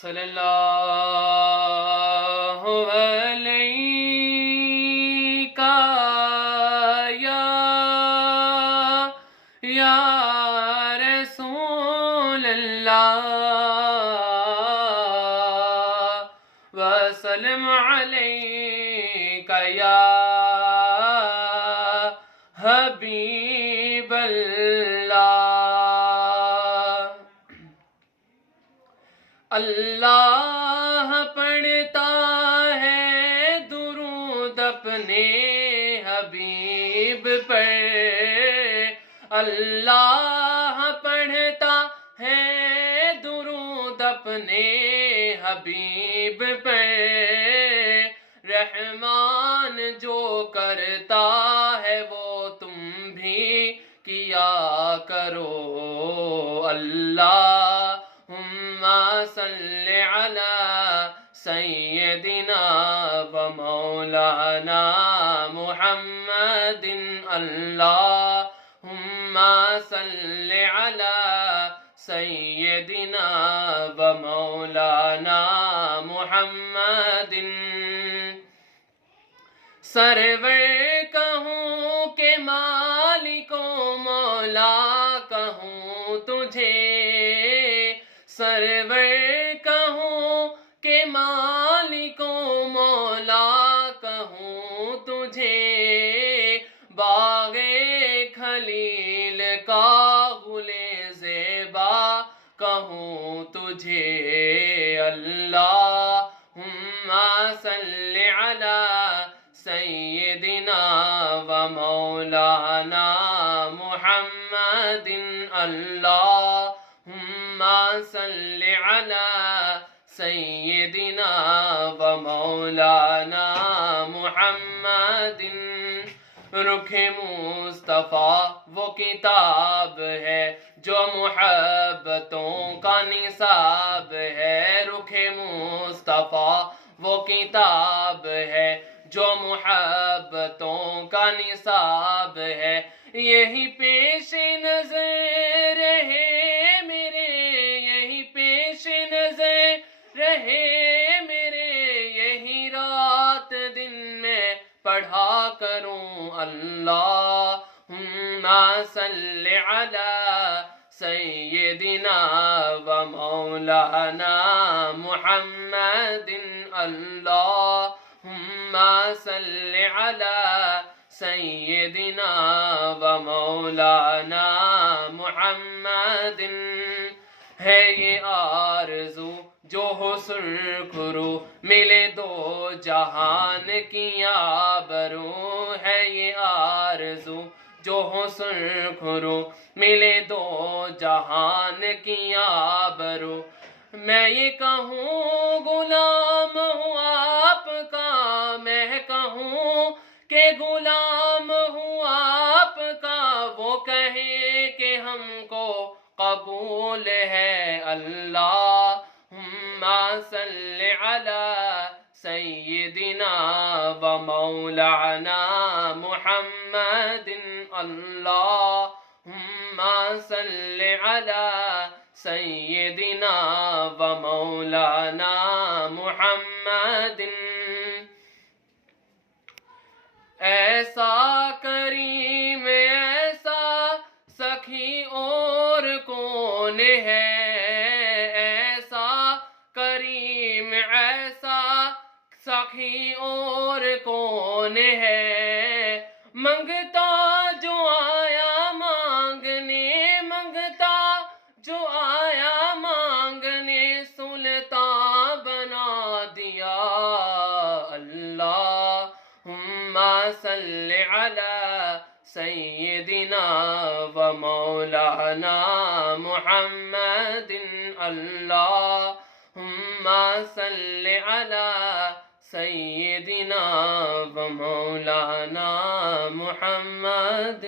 صلی اللہ علیہ یا رسول اللہ وسلم علیک یا حبیب اللہ۔ اللہ پڑھتا ہے درود اپنے حبیب پر، اللہ پڑھتا ہے درود اپنے حبیب پر، رحمان جو کرتا ہے وہ تم بھی کیا کرو۔ اللہم صلی علی سیدنا و مولانا محمد، اللہم صلی علی سیدنا و مولانا محمد۔ سرور کہوں کہ مالک و مولا کہوں تجھے، سرور کہوں کہ مالک و مولا کہوں تجھے، باغ خلیل کا گل زیبا کہوں تجھے۔ اللہم صلی علی سیدنا و مولانا محمد، اللہم صلی علی سیدنا و مولانا محمد۔ رخ مصطفیٰ وہ کتاب ہے جو محبتوں کا نصاب ہے، رخ مصطفیٰ وہ کتاب ہے جو محبتوں کا نصاب ہے، یہی پیش نظر رہے میرے، یہی پیش نظر رہے میرے، یہی رات دن میں پڑھا کروں۔ اللہم صلی علی سیدنا و مولانا محمد، اللہم صلی علی سیدنا و مولانا محمد۔ ہے یہ آرزو جو ہو سرخرو ملے دو جہان کی آبرو، ہے یہ آرزو جو ہو سرخرو ملے دو جہان کی آبرو۔ میں یہ کہوں غلام ہوں آپ کا، میں کہوں کہ غلام ہوں آپ کا، وہ کہے کہ ہم کو قبول ہے۔ اللہم صلی علی سیدنا و مولانا محمد، اللہم صلی علی سیدنا و مولانا محمد۔ ایسا کریم ایسا سخی اور کون ہے، ایسا کریم ایسا سخی اور کون ہے، منگتا جو آیا مانگنے، منگتا جو آیا مانگنے، سلطان بنا دیا۔ اللہم صلی علی سیدنا و مولانا محمد، اللہم صلی علی سیدنا و مولانا محمد۔